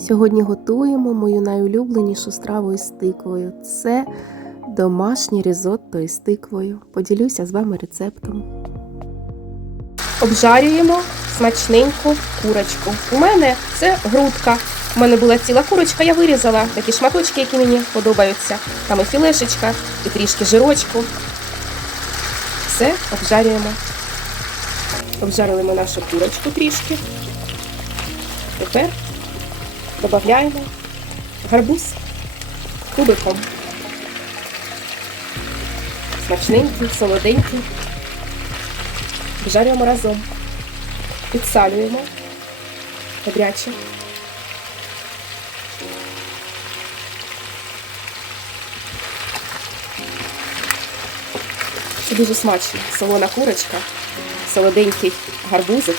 Сьогодні готуємо мою найулюбленішу страву із тиквою. Це домашнє різотто із тиквою. Поділюся з вами рецептом. Обжарюємо смачненьку курочку. У мене це грудка. У мене була ціла курочка, я вирізала такі шматочки, які мені подобаються. Там і філешечка, і трішки жирочку. Все обжарюємо. Обжарили ми нашу курочку трішки. Тепер додаємо гарбуз кубиком. Смачненький, солоденький. Обжарюємо разом. Підсалюємо добряче. Це дуже смачно. Солона курочка, солоденький гарбузик.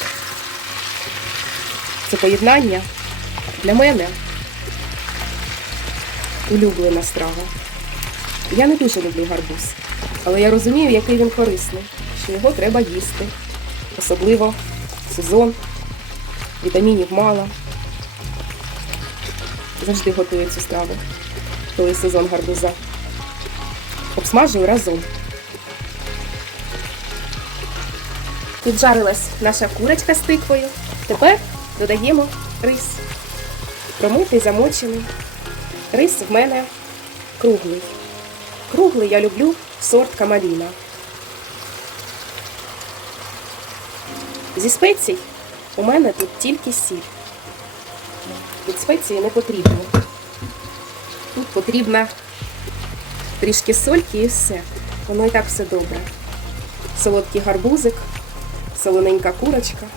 Це поєднання для мене улюблена страва. Я не дуже люблю гарбуз, але я розумію, який він корисний, що його треба їсти. Особливо сезон, вітамінів мало. Завжди готую цю страву, коли сезон гарбуза. Обсмажую разом. Піджарилась наша курочка з тиквою. Тепер додаємо рис. Промитий, замочений. Рис в мене круглий. Круглий я люблю сорт камаліна. Зі спецій у мене тут тільки сіль. Від спеції не потрібно. Тут потрібна трішки сольки і все. Воно і так все добре. Солодкий гарбузик, солоненька курочка.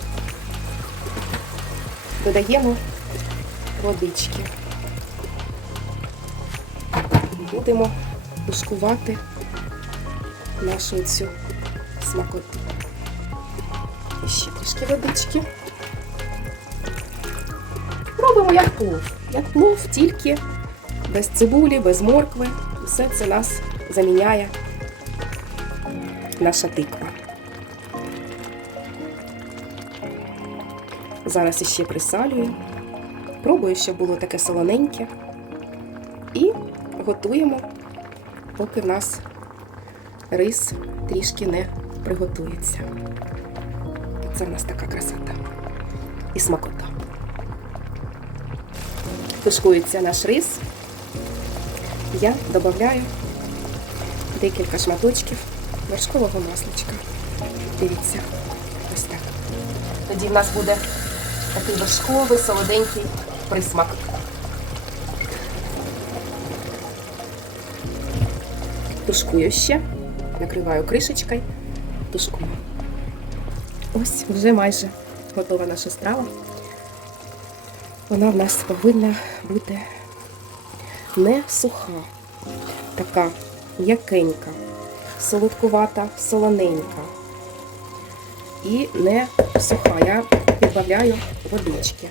Додаємо водички. Будемо тушкувати нашу цю смакоту. І ще трішки водички. Робимо як плов. Як плов, тільки без цибулі, без моркви. Все це нас заміняє наша тиква. Зараз іще присалюю. Пробую, щоб було таке солоненьке. І готуємо, поки в нас рис трішки не приготується. Це в нас така красота і смакота. Тушкується наш рис. Я додаю декілька шматочків вершкового масличка. Дивіться, ось так. Тоді в нас буде такий вершковий, солоденький присмак. Тушкую ще, накриваю кришечкою, тушкую. Ось вже майже готова наша страва. Вона в нас повинна бути не суха, така м'якенька, солодкувата, солоненька і не суха. Я підбавляю водички.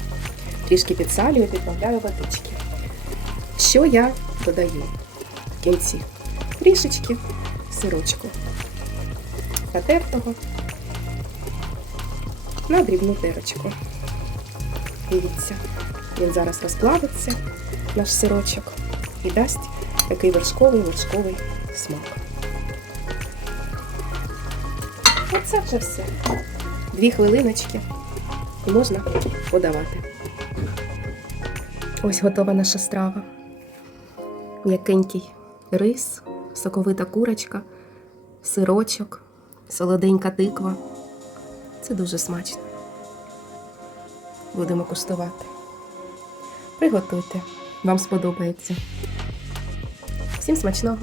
Трішки підсалюю, підбавляю водички. Що я додаю в кінці? Трішечки сирочку натертого на дрібну терочку. Дивіться, він зараз розплавиться, наш сирочок, і дасть такий вершковий вершковий смак. Оце вже все. Дві хвилиночки можна подавати. Ось готова наша страва. М'якенький рис, соковита курочка, сирочок, солоденька тиква. Це дуже смачно. Будемо куштувати. Приготуйте, вам сподобається. Всім смачного!